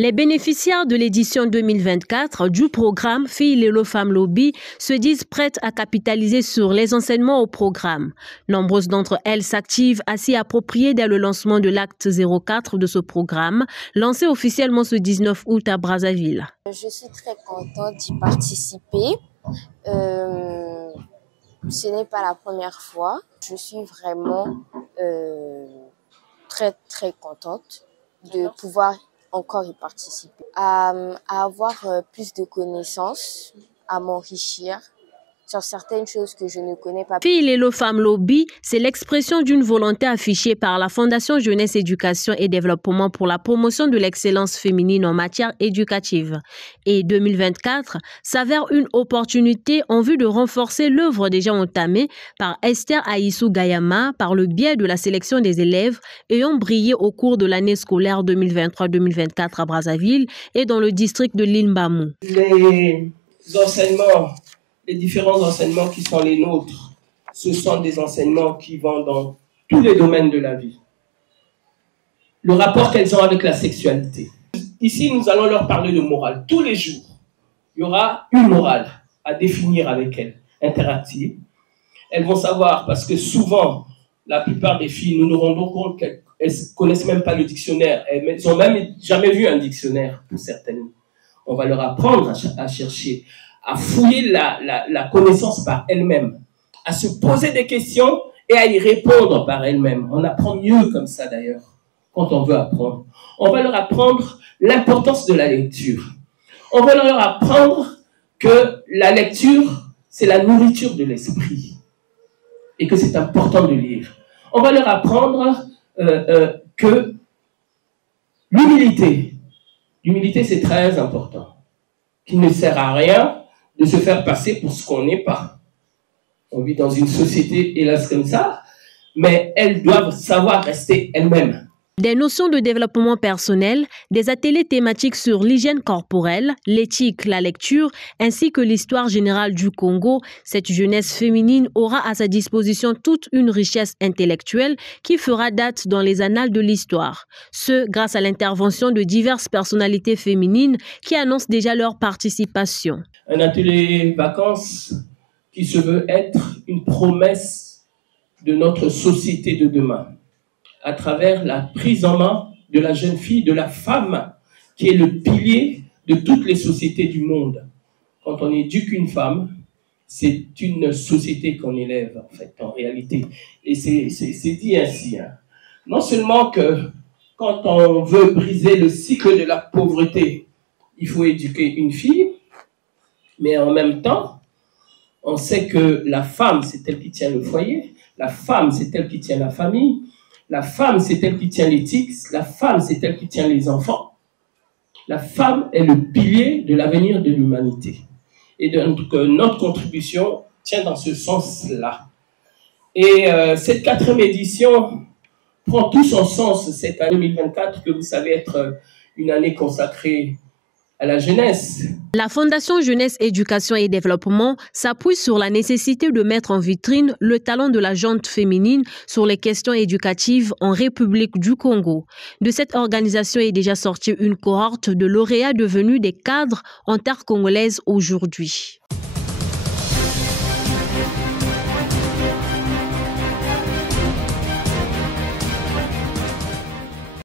Les bénéficiaires de l'édition 2024 du programme Filles Lelo Femmes Lobby se disent prêtes à capitaliser sur les enseignements au programme. Nombreuses d'entre elles s'activent à s'y approprier dès le lancement de l'acte 04 de ce programme, lancé officiellement ce 19 août à Brazzaville. Je suis très contente d'y participer. Ce n'est pas la première fois. Je suis vraiment très contente de pouvoir encore y participer, à avoir plus de connaissances, à m'enrichir sur certaines choses que je ne connais pas. Filles Lelo Femmes Lobby, c'est l'expression d'une volonté affichée par la Fondation Jeunesse Éducation et Développement pour la promotion de l'excellence féminine en matière éducative. Et 2024 s'avère une opportunité en vue de renforcer l'œuvre déjà entamée par Esther Aïssou Gayama par le biais de la sélection des élèves ayant brillé au cours de l'année scolaire 2023-2024 à Brazzaville et dans le district de Limbamu. Les différents enseignements qui sont les nôtres, ce sont des enseignements qui vont dans tous les domaines de la vie. Le rapport qu'elles ont avec la sexualité. Ici, nous allons leur parler de morale. Tous les jours, il y aura une morale à définir avec elles, interactive. Elles vont savoir, parce que souvent, la plupart des filles, nous nous rendons compte qu'elles ne connaissent même pas le dictionnaire. Elles n'ont même jamais vu un dictionnaire, pour certaines. On va leur apprendre à chercher, à fouiller la connaissance par elle-même, à se poser des questions et à y répondre par elle-même. On apprend mieux comme ça d'ailleurs, quand on veut apprendre. On va leur apprendre l'importance de la lecture. On va leur apprendre que la lecture, c'est la nourriture de l'esprit et que c'est important de lire. On va leur apprendre que l'humilité, c'est très important, qu'il ne sert à rien de se faire passer pour ce qu'on n'est pas. On vit dans une société, hélas, comme ça, mais elles doivent savoir rester elles-mêmes. Des notions de développement personnel, des ateliers thématiques sur l'hygiène corporelle, l'éthique, la lecture, ainsi que l'histoire générale du Congo, cette jeunesse féminine aura à sa disposition toute une richesse intellectuelle qui fera date dans les annales de l'histoire. Ce, grâce à l'intervention de diverses personnalités féminines qui annoncent déjà leur participation. Un atelier vacances qui se veut être une promesse de notre société de demain, à travers la prise en main de la jeune fille, de la femme, qui est le pilier de toutes les sociétés du monde. Quand on éduque une femme, c'est une société qu'on élève, en fait, en réalité. Et c'est dit ainsi. Hein. Non seulement que quand on veut briser le cycle de la pauvreté, il faut éduquer une fille, mais en même temps, on sait que la femme, c'est elle qui tient le foyer, la femme, c'est elle qui tient la famille, la femme, c'est elle qui tient l'éthique, la femme, c'est elle qui tient les enfants. La femme est le pilier de l'avenir de l'humanité. Et donc, notre contribution tient dans ce sens-là. Et cette 4e édition prend tout son sens, cette année 2024, que vous savez être une année consacrée à la jeunesse. La Fondation Jeunesse Éducation et Développement s'appuie sur la nécessité de mettre en vitrine le talent de la gente féminine sur les questions éducatives en République du Congo. De cette organisation est déjà sortie une cohorte de lauréats devenus des cadres en terre congolaise aujourd'hui.